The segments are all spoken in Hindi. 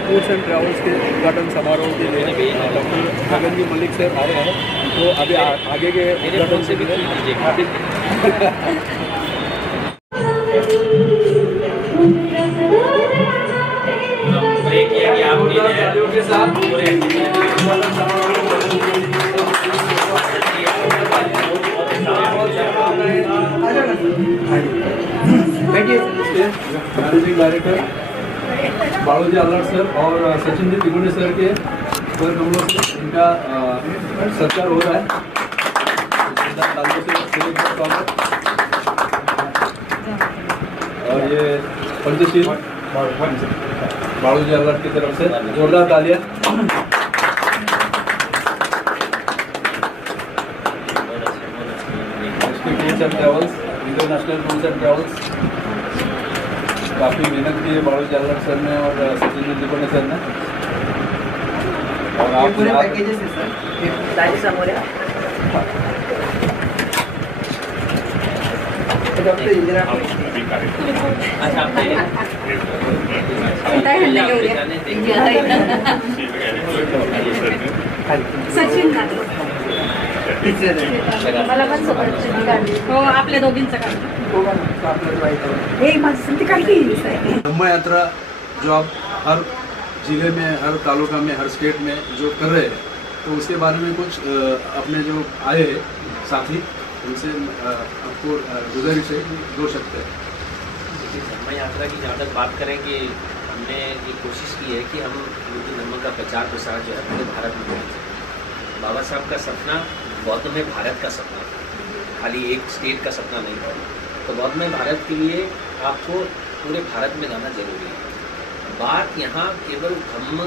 टूर्स एंड ट्रैवल्स के उद्घाटन समारोह के लिए डॉक्टर गगन जी मलिक सर आ रहे हैं, तो अभी आगे के उद्घाटन से भी मैनेजिंग डायरेक्टर बाळूजी आल्हाट सर और सचिन जी तिगुड़े सर के सर कमलों से इनका सत्कार हो रहा है। और ये पंचशील बाळूजी आल्हाट की तरफ से जोरदार तालियां। Tours and travels, international tours and travels, काफ़ी मेहनत की है बाळूजी आल्हाट सर ने और सचिन जी तिगुड़े सर ने। और आप पूरे पैकेजेस है सर, ताजी समोर डॉक्टर इंदिरा सचिन मला पण सोबत हो, आपल्या दोघींचं काम धम्म यात्रा जो आप हर जिले में, हर तालुका में, हर स्टेट में जो कर रहे हैं, तो उसके बारे में कुछ अपने जो आए साथी उनसे आपको गुजारिश है दो सकते हैं। देखिए, धम्म यात्रा की जहाँ तक बात करें कि हमने ये कोशिश की है कि हम बुद्ध धर्म का प्रचार प्रसार जो है पूरे भारत में करें। बाबा साहब का सपना बौद्ध में भारत का सपना था, खाली एक स्टेट का सपना नहीं था। तो बौद्ध में भारत के लिए आपको पूरे भारत में जाना जरूरी है। बात यहाँ केवल धम्म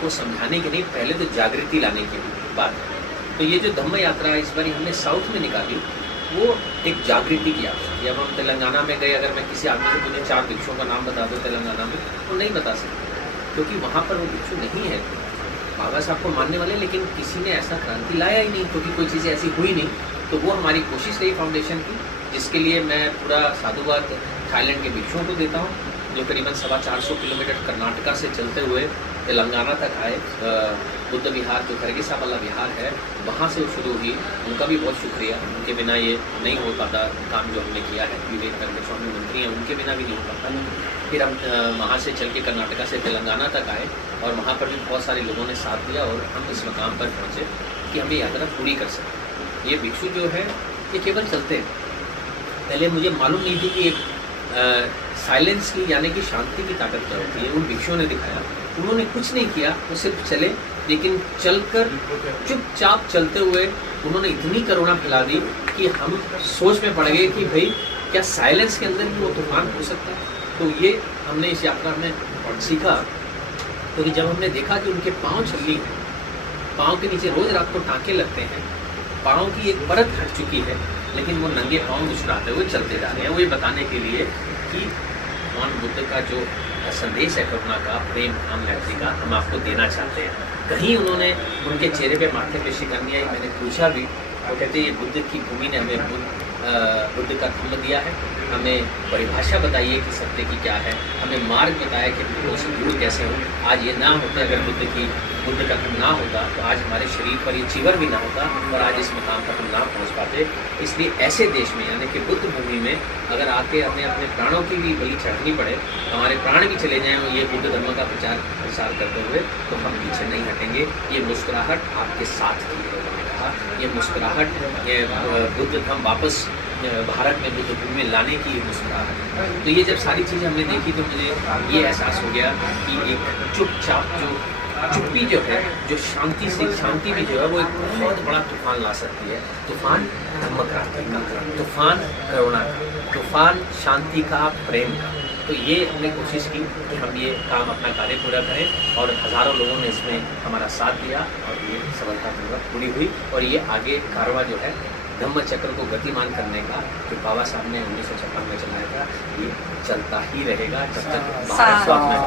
को समझाने की नहीं, पहले तो जागृति लाने की बात है। तो ये जो धम्म यात्रा इस बार हमने साउथ में निकाली, वो एक जागृति की यात्रा। जब हम तेलंगाना में गए, अगर मैं किसी आदमी को मुझे 4 भिक्षुओं का नाम बता दो तेलंगाना में, वो नहीं बता सकते, क्योंकि वहाँ पर वो भिक्षु नहीं है बाबा साहब को मानने वाले, लेकिन किसी ने ऐसा क्रांति लाया ही नहीं, क्योंकि कोई चीज़ें ऐसी हुई नहीं। तो वो हमारी कोशिश रही फाउंडेशन की, जिसके लिए मैं पूरा साधुवाद थाईलैंड के भिक्षुओं को देता हूँ, जो करीबन 450 किलोमीटर कर्नाटका से चलते हुए तेलंगाना तक आए। बुद्ध विहार जो खरगेसा वाला विहार है, वहाँ से शुरू हुई। उनका भी बहुत शुक्रिया, उनके बिना ये नहीं हो पाता काम जो हमने किया है। विवेकानंद स्वामी मंत्री हैं, उनके बिना भी नहीं हो पाता। फिर हम वहाँ से चल के कर्नाटका से तेलंगाना तक आए, और वहाँ पर भी बहुत सारे लोगों ने साथ दिया, और हम इस मकाम पर पहुँचे कि हम ये यात्रा पूरी कर सकें। ये भिक्षु जो है ये केवल चलते हैं। पहले मुझे मालूम नहीं थी कि एक साइलेंस की यानी कि शांति की ताकत क्या होती है। उन भिक्षुओं ने दिखाया, उन्होंने कुछ नहीं किया, वो सिर्फ चले, लेकिन चलकर चुपचाप चलते हुए उन्होंने इतनी करुणा फैला दी कि हम सोच में पड़ गए कि भाई क्या साइलेंस के अंदर भी वो तूफान हो सकता है। तो ये हमने इस यात्रा में सीखा। क्योंकि जब हमने देखा कि उनके पाँव छल्ली हैं, पाँव के नीचे रोज रात को टाँके लगते हैं, पाँव की एक परत हट चुकी है, लेकिन वो नंगे पाँव मुस्कुराते हुए चलते जा रहे हैं। वो ये बताने के लिए कि भगवान बुद्ध का जो संदेश है करुणा का, प्रेम, काम, मैत्री का, हम आपको देना चाहते हैं। कहीं उन्होंने उनके चेहरे पे माथे पे शिकन आई। मैंने पूछा भी, वो कहते ये बुद्ध की भूमि ने हमें बुद्ध का धम्म दिया है, हमें परिभाषा बताइए कि सत्य की क्या है, हमें मार्ग बताया कि बुद्ध से दूर कैसे हो। आज ये ना होता, अगर बुद्ध का धम्म ना होता, तो आज हमारे शरीर पर ये चीवर भी ना होता, और आज इस मकाम पर हम ना पहुँच पाते। इसलिए ऐसे देश में यानी कि बुद्ध भूमि में अगर आके हमें अपने प्राणों की भी बलि चढ़नी पड़े, हमारे प्राण भी चले जाएँ ये बुद्ध धर्म का प्रचार प्रसार करते हुए, तो हम पीछे नहीं हटेंगे। ये मुस्कुराहट आपके साथ की है। उन्होंने कहा ये मुस्कुराहट, ये बुद्ध धर्म वापस भारत में बुद्ध भूमि में लाने की मुस्कुराहट। तो ये जब सारी चीज़ें हमने देखी, तो मुझे ये एहसास हो गया कि एक चुपचाप जो चुप्पी जो है, जो शांति से शांति भी जो है वो एक बहुत बड़ा तूफान ला सकती है। तूफान धम्म क्रांति का, तूफान करुणा का, तूफान शांति का, प्रेम का। तो ये हमने कोशिश की कि हम ये काम अपना कार्य पूरा करें और हज़ारों लोगों ने इसमें हमारा साथ दिया और ये सफलतापूर्वक पूरी हुई। और ये आगे कारवां जो है धम्म चक्र को गतिमान करने का, जो बाबा साहब ने 1956 में चलाया था, ये चलता ही रहेगा जब तक भारत स्वाधीन है।